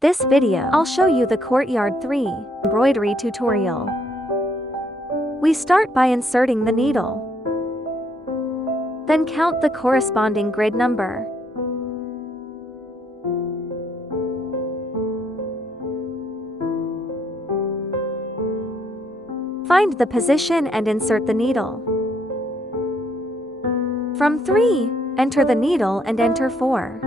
This video, I'll show you the Courtyard 3 embroidery tutorial. We start by inserting the needle. Then count the corresponding grid number. Find the position and insert the needle. From 3, enter the needle and enter 4.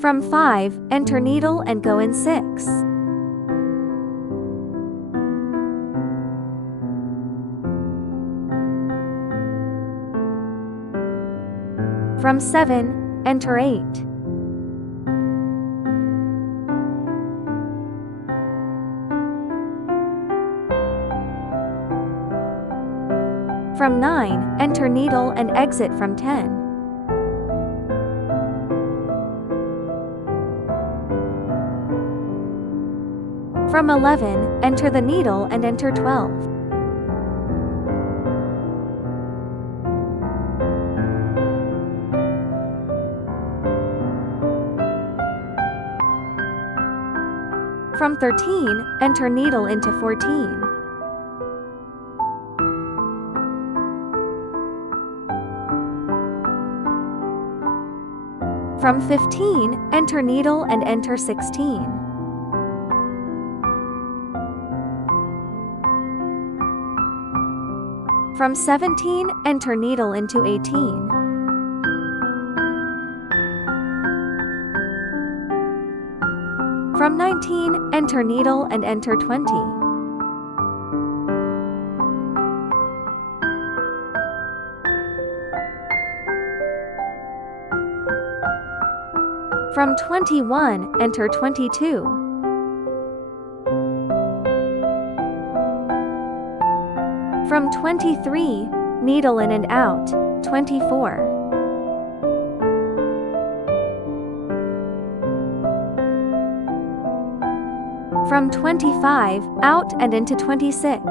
From 5, enter needle and go in 6. From 7, enter 8. From 9, enter needle and exit from 10. From 11, enter the needle and enter 12. From 13, enter needle into 14. From 15, enter needle and enter 16. From 17, enter needle into 18. From 19, enter needle and enter 20. From 21, enter 22. From 23, needle in and out, 24. From 25, out and into 26.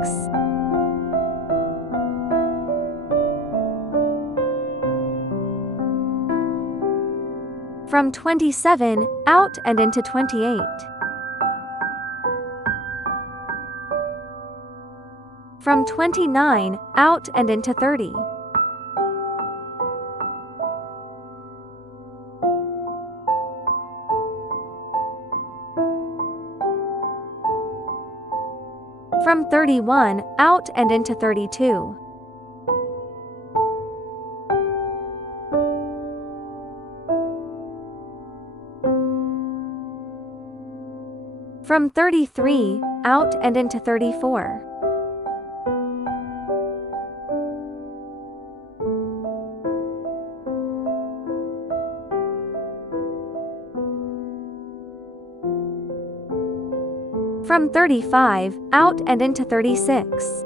From 27, out and into 28. From 29, out and into 30. From 31, out and into 32. From 33, out and into 34. From 35, out and into 36.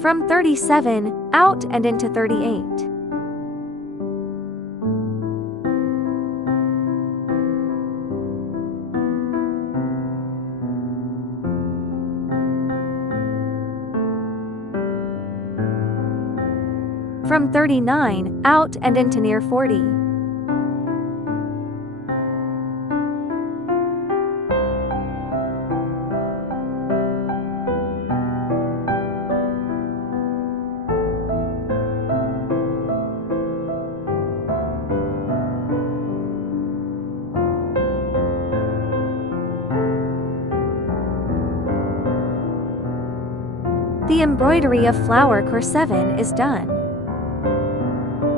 From 37, out and into 38. From 39, out and into near 40. The embroidery of flower core 7 is done.